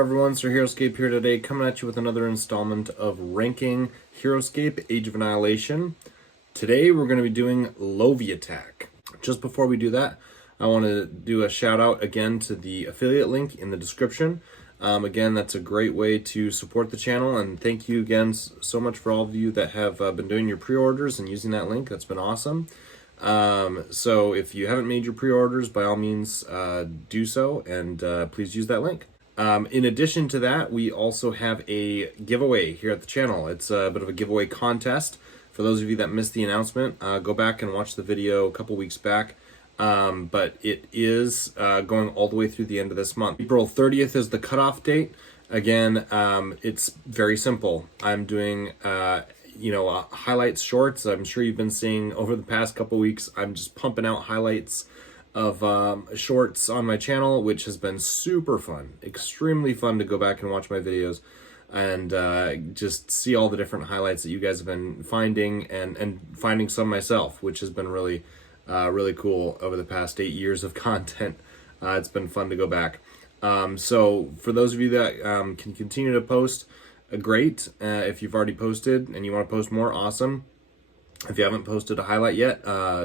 everyone, Sir Heroescape here today, coming at you with another installment of Ranking Heroescape Age of Annihilation. Today we're going to be doing Loviatak. Just before we do that, I want to do a shout out again to the affiliate link in the description. Again, that's a great way to support the channel, and thank you again so much for all of you that have been doing your pre-orders and using that link. That's been awesome. So if you haven't made your pre-orders, by all means do so, and please use that link. In addition to that, we also have a giveaway here at the channel. It's a bit of a giveaway contest. For those of you that missed the announcement, go back and watch the video a couple weeks back. But it is going all the way through the end of this month. April 30th is the cutoff date. Again, it's very simple. I'm doing highlights shorts. I'm sure you've been seeing over the past couple weeks. I'm just pumping out highlights of shorts on my channel, which has been super fun, extremely fun to go back and watch my videos and just see all the different highlights that you guys have been finding and finding some myself, which has been really cool over the past 8 years of content. It's been fun to go back. So for those of you that can continue to post, great. If you've already posted and you want to post more, awesome. If you haven't posted a highlight yet,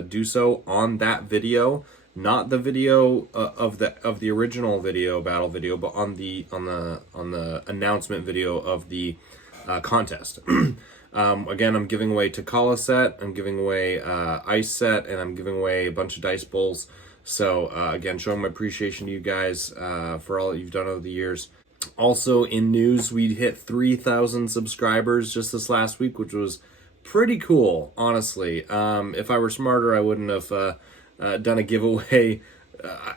do so on that video, not the video of the original video, battle video, but on the announcement video of the contest. Again, I'm giving away Takala set, I'm giving away Ice set, and I'm giving away a bunch of dice bowls. So again, showing my appreciation to you guys for all that you've done over the years. Also in news, we hit 3,000 subscribers just this last week, which was pretty cool, honestly. If I were smarter, I wouldn't have done a giveaway.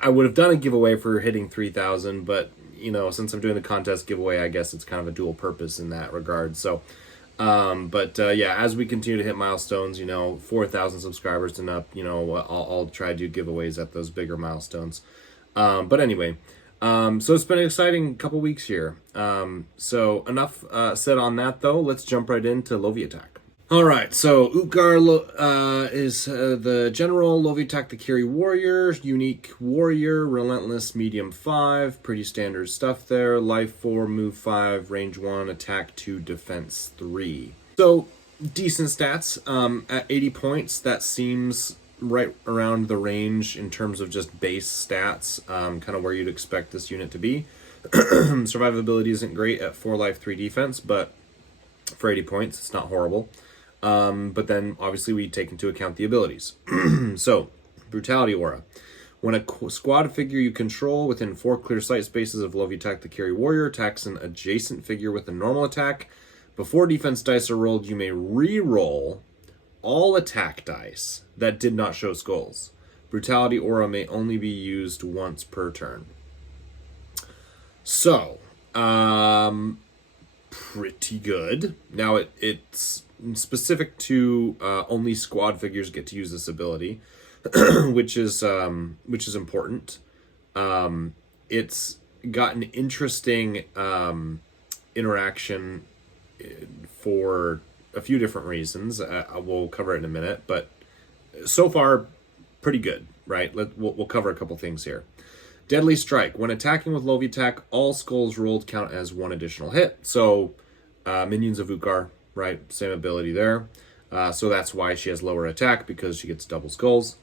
I would have done a giveaway for hitting 3,000, but since I'm doing the contest giveaway, I guess it's kind of a dual purpose in that regard. So yeah, as we continue to hit milestones, 4,000 subscribers and up, I'll try to do giveaways at those bigger milestones. But anyway, so it's been an exciting couple weeks here. So enough said on that, though. Let's jump right into Loviatak. All right, so Utgar is the general, Loviatak the carry warrior, unique warrior, relentless, medium 5, pretty standard stuff there, life 4, move 5, range 1, attack 2, defense 3. So decent stats. At 80 points, that seems right around the range in terms of just base stats, kind of where you'd expect this unit to be. Survivability isn't great at 4 life, 3 defense, but for 80 points, it's not horrible. But then obviously we take into account the abilities. So, Brutality Aura. When a squad figure you control within 4 clear sight spaces of Loviatak the carry warrior attacks an adjacent figure with a normal attack, before defense dice are rolled, you may re-roll all attack dice that did not show skulls. Brutality Aura may only be used once per turn. So, pretty good. Now it's specific to only squad figures get to use this ability, which is important. It's got an interesting interaction for a few different reasons. We'll cover it in a minute, but so far pretty good, right? We'll cover a couple things here. Deadly Strike. When attacking with Loviatak, all skulls rolled count as 1 additional hit. So minions of Utgar, right? Same ability there. So that's why she has lower attack, because she gets double skulls.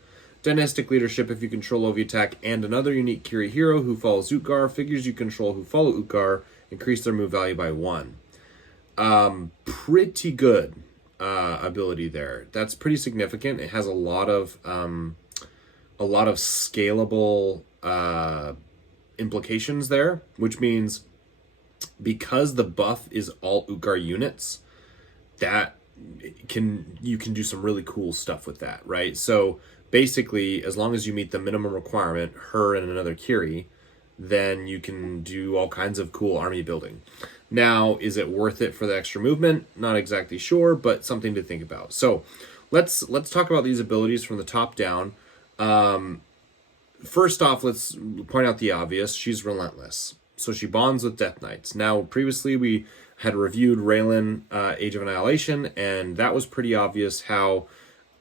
Dynastic Leadership. If you control Loviatak and another unique Kiri hero who follows Utgar, figures you control who follow Utgar increase their move value by 1. Pretty good ability there. That's pretty significant. It has a lot of scalable implications there, which means because the buff is all Utgar units, that you can do some really cool stuff with that, right? So basically, as long as you meet the minimum requirement, her and another Kiri, then you can do all kinds of cool army building. Now, is it worth it for the extra movement? Not exactly sure, but something to think about. So let's talk about these abilities from the top down. First off, let's point out the obvious. She's relentless. So she bonds with Death Knights. Now, previously we had reviewed Raylan Age of Annihilation, and that was pretty obvious how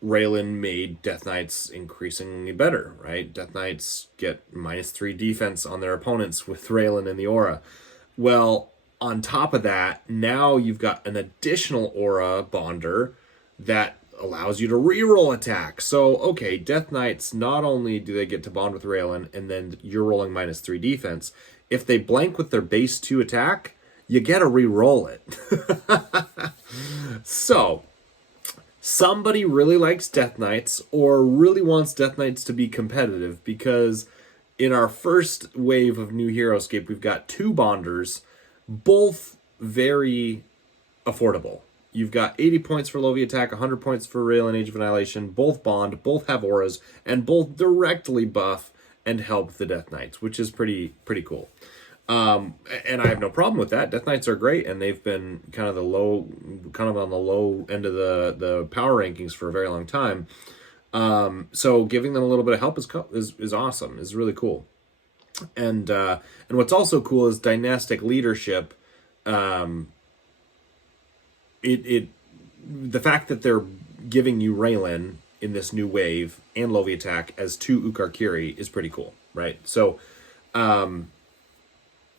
Raylan made Death Knights increasingly better, right? Death Knights get -3 defense on their opponents with Raylan and the aura. Well, on top of that, now you've got an additional aura bonder that allows you to reroll attack. So, okay, Death Knights, not only do they get to bond with Raylan, and then you're rolling -3 defense, if they blank with their base 2 attack, you get to reroll it. So, somebody really likes Death Knights or really wants Death Knights to be competitive, because in our first wave of new Heroescape, we've got 2 bonders, both very affordable. You've got 80 points for Lovey Attack, 100 points for Raylan Age of Annihilation, both bond, both have auras, and both directly buff and help the Death Knights, which is pretty cool. And I have no problem with that. Death Knights are great, and they've been kind of on the low end of the power rankings for a very long time. So giving them a little bit of help is awesome. Is really cool. And what's also cool is dynastic leadership. The fact that they're giving you Raylan in this new wave and Lovey Attack as 2 Ukar-Kiri is pretty cool, right? So, and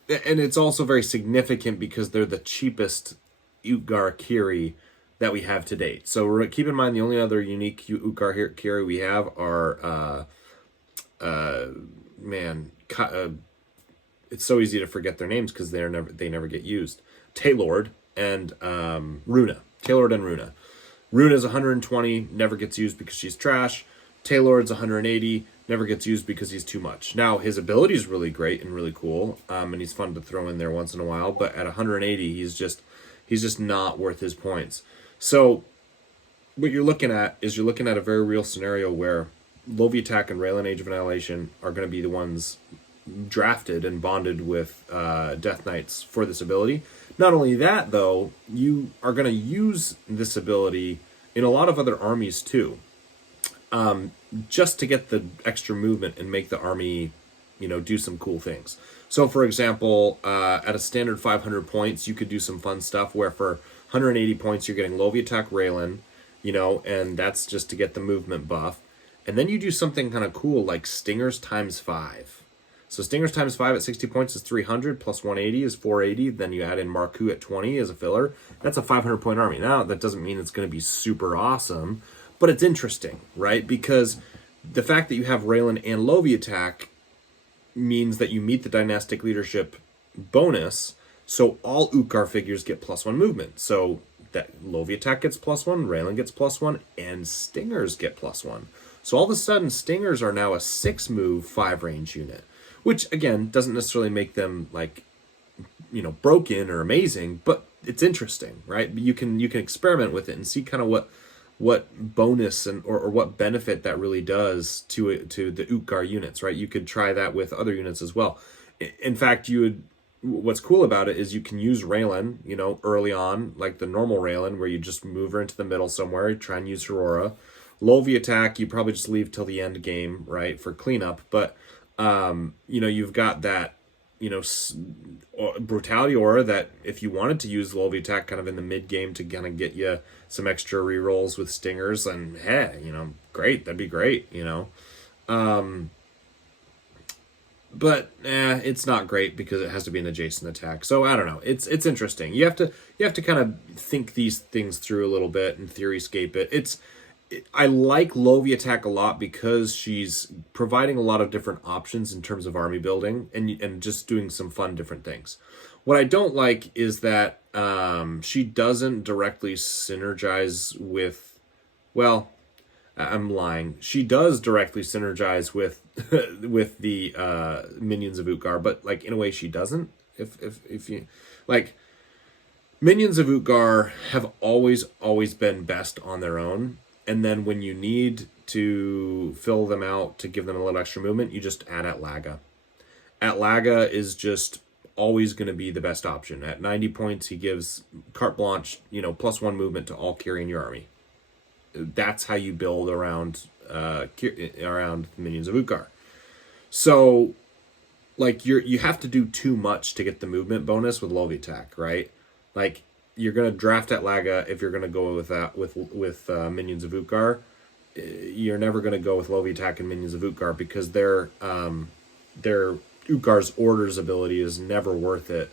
it's also very significant because they're the cheapest Ukar-Kiri that we have to date. So keep in mind, the only other unique Ukar-Kiri we have are, it's so easy to forget their names because they never get used. Taylord and Runa. Taylord and Runa. Runa's 120, never gets used because she's trash. Taylord's 180, never gets used because he's too much. Now, his ability is really great and really cool, and he's fun to throw in there once in a while, but at 180, he's just not worth his points. So, what you're looking at is a very real scenario where Lovey Attack and Raylan Age of Annihilation are going to be the ones drafted and bonded with Death Knights for this ability. Not only that, though, you are going to use this ability in a lot of other armies too, just to get the extra movement and make the army, do some cool things. So, for example, at a standard 500 points, you could do some fun stuff where for 180 points, you're getting Lovey Attack Raylan, and that's just to get the movement buff. And then you do something kind of cool like Stingers times 5. So Stingers times 5 at 60 points is 300, plus 180 is 480. Then you add in Marku at 20 as a filler. That's a 500-point army. Now, that doesn't mean it's going to be super awesome, but it's interesting, right? Because the fact that you have Raylan and Lovey Attack means that you meet the dynastic leadership bonus, so all Ukar figures get +1 movement. So that Lovey Attack gets +1, Raylan gets +1, and Stingers get +1. So all of a sudden, Stingers are now a 6-move, 5-range unit, which, again, doesn't necessarily make them, broken or amazing, but it's interesting, right? You can experiment with it and see kind of what bonus or what benefit that really does to the Ukar units, right? You could try that with other units as well. In fact, what's cool about it is you can use Raylan, early on, like the normal Raylan, where you just move her into the middle somewhere, try and use her aura. Lovey Attack, you probably just leave till the end game, right, for cleanup. But, you've got that, Brutality Aura that if you wanted to use Lovey Attack kind of in the mid-game to kind of get you some extra rerolls with Stingers, and hey, great, that'd be great, But it's not great because it has to be an adjacent attack. So I don't know. It's interesting. You have to kind of think these things through a little bit and theoryscape it. I like Lovey Attack a lot because she's providing a lot of different options in terms of army building and just doing some fun different things. What I don't like is that she doesn't directly synergize with, well, I'm lying. She does directly synergize with with the minions of Utgar, but in a way she doesn't. If you minions of Utgar have always been best on their own. And then when you need to fill them out to give them a little extra movement, you just add Atlaga. Atlaga is just always going to be the best option. At 90 points, he gives carte blanche, +1 movement to all Kiri in your army. That's how you build around the minions of Utgar. So, you have to do too much to get the movement bonus with Lovey Attack, right? You're going to draft Atlaga if you're going to go with that with Minions of Utgar. You're never going to go with Lovey Attack and Minions of Utgar because their Utgar's Orders ability is never worth it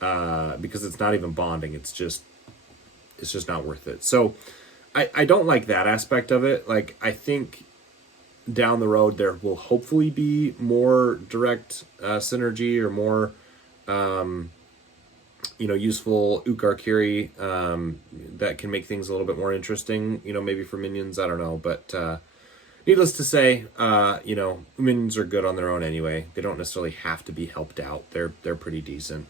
because it's not even bonding. It's just not worth it. So I don't like that aspect of it. Like, I think down the road there will hopefully be more direct synergy, or more useful Ukarkiri that can make things a little bit more interesting, maybe for minions. I don't know, but needless to say, minions are good on their own anyway. They don't necessarily have to be helped out. They're pretty decent.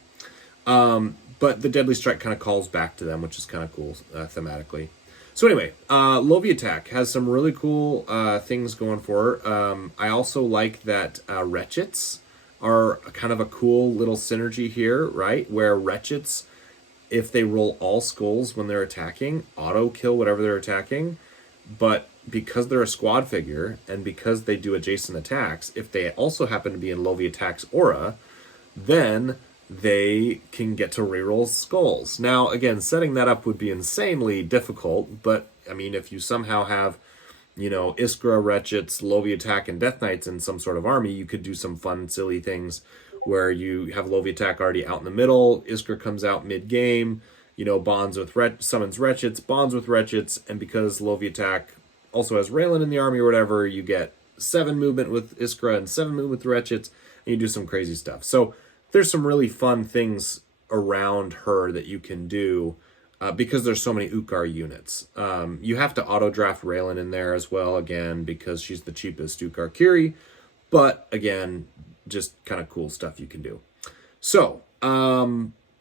But the Deadly Strike kind of calls back to them, which is kind of cool thematically. So anyway, Loviatak has some really cool things going for her. I also like that Wretchets are kind of a cool little synergy here, right? Where Wretchets, if they roll all skulls when they're attacking, auto kill whatever they're attacking. But because they're a squad figure, and because they do adjacent attacks, if they also happen to be in Loviatak's aura, then they can get to reroll skulls. Now, again, setting that up would be insanely difficult, but, I mean, if you somehow have, Iskra, Wretchets, Loviatak, and Death Knights in some sort of army, you could do some fun, silly things where you have Loviatak already out in the middle, Iskra comes out mid-game, bonds with summons Wretchets, bonds with Wretchets, and because Loviatak also has Raylan in the army or whatever, you get 7 movement with Iskra and 7 movement with Wretchets, and you do some crazy stuff. So there's some really fun things around her that you can do because there's so many Ukar units. You have to auto-draft Raylan in there as well, again, because she's the cheapest Ukarkiri. But, again, just kind of cool stuff you can do. So,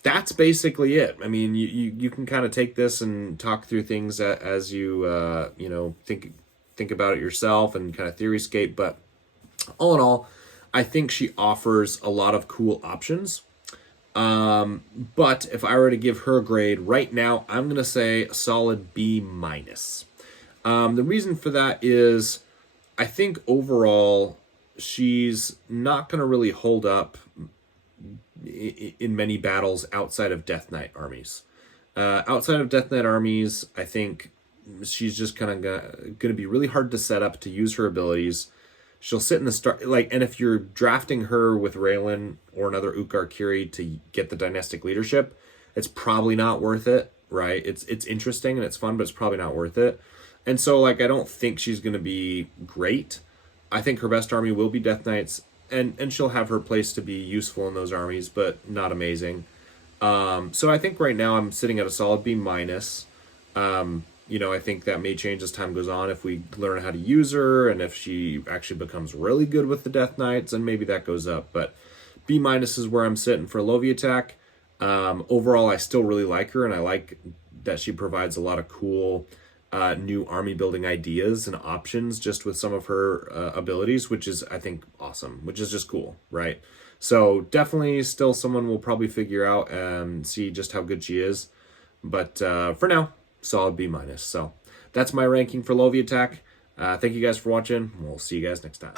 that's basically it. I mean, you can kind of take this and talk through things as you, think about it yourself and kind of theoryscape. But all in all, I think she offers a lot of cool options. But if I were to give her a grade right now, I'm going to say a solid B-. The reason for that is I think overall she's not going to really hold up in many battles outside of Death Knight armies. Outside of Death Knight armies, I think she's just kind of going to be really hard to set up to use her abilities. She'll sit in the start, and if you're drafting her with Raylan or another Ukarkiri to get the dynastic leadership, it's probably not worth it, right? It's interesting and it's fun, but it's probably not worth it. And so, I don't think she's going to be great. I think her best army will be Death Knights, and she'll have her place to be useful in those armies, but not amazing. So I think right now I'm sitting at a solid B-. I think that may change as time goes on if we learn how to use her, and if she actually becomes really good with the Death Knights, and maybe that goes up. But B- is where I'm sitting for Loviatak. Overall, I still really like her, and I like that she provides a lot of cool new army building ideas and options just with some of her abilities, which is, I think, awesome, which is just cool, right? So definitely still someone we'll probably figure out and see just how good she is. But for now, solid B-. So that's my ranking for Loviatak. Thank you guys for watching. We'll see you guys next time.